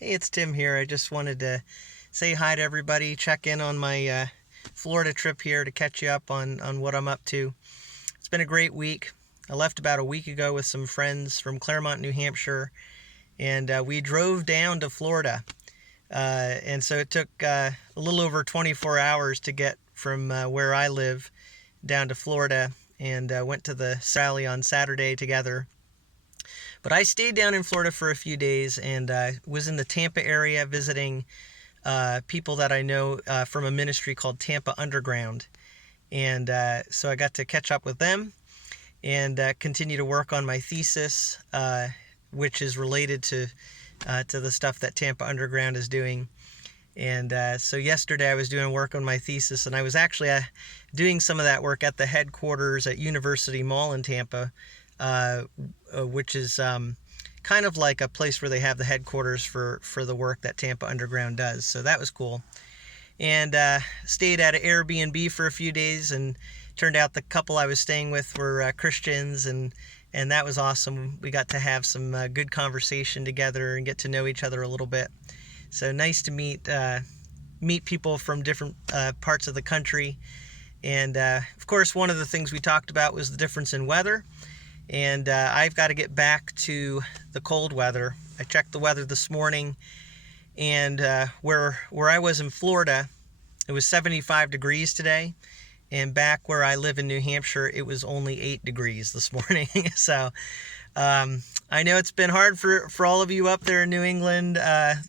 Hey, it's Tim here. I just wanted to say hi to everybody, check in on my Florida trip here to catch you up on what I'm up to. It's been a great week. I left about a week ago with some friends from Claremont, New Hampshire, and we drove down to Florida. And so it took a little over 24 hours to get from where I live down to Florida, and went to the rally on Saturday together. But I stayed down in Florida for a few days and was in the Tampa area visiting people that I know from a ministry called Tampa Underground. And so I got to catch up with them and continue to work on my thesis, which is related to the stuff that Tampa Underground is doing. And so yesterday I was doing work on my thesis, and I was actually doing some of that work at the headquarters at University Mall in Tampa, which is kind of like a place where they have the headquarters for the work that Tampa Underground does. So that was cool. And stayed at an Airbnb for a few days, and turned out the couple I was staying with were Christians, and that was awesome. We got to have some good conversation together and get to know each other a little bit. So nice to meet people from different parts of the country. And of course, one of the things we talked about was the difference in weather. And I've got to get back to the cold weather. I checked the weather this morning, and where I was in Florida, it was 75 degrees today. And back where I live in New Hampshire, it was only 8 degrees this morning. So I know it's been hard for all of you up there in New England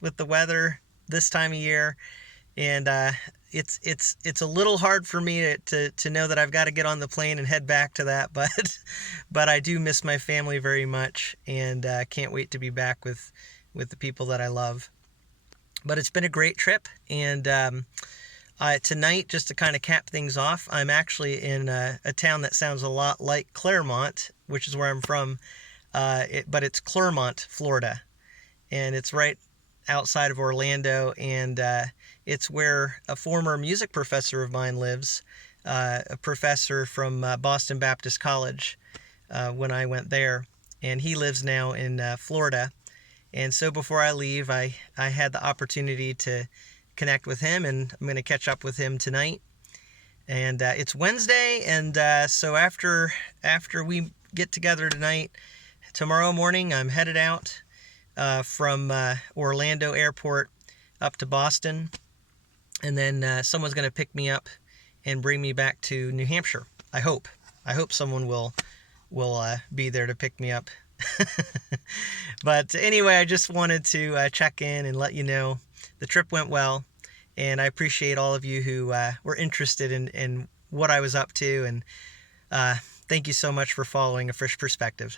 with the weather this time of year. And it's a little hard for me to know that I've got to get on the plane and head back to that, but I do miss my family very much, and can't wait to be back with the people that I love. But it's been a great trip, and tonight, just to kind of cap things off, I'm actually in a town that sounds a lot like Claremont, which is where I'm from, but it's Clermont, Florida, and it's right outside of Orlando, and it's where a former music professor of mine lives, a professor from Boston Baptist College when I went there, and he lives now in Florida. And so before I leave, I had the opportunity to connect with him, and I'm going to catch up with him tonight. And it's Wednesday, and so after we get together tonight, tomorrow morning I'm headed out from Orlando Airport up to Boston, and then someone's going to pick me up and bring me back to New Hampshire. I hope someone will be there to pick me up. But anyway, I just wanted to check in and let you know the trip went well, and I appreciate all of you who were interested in what I was up to, and thank you so much for following A Fresh Perspective.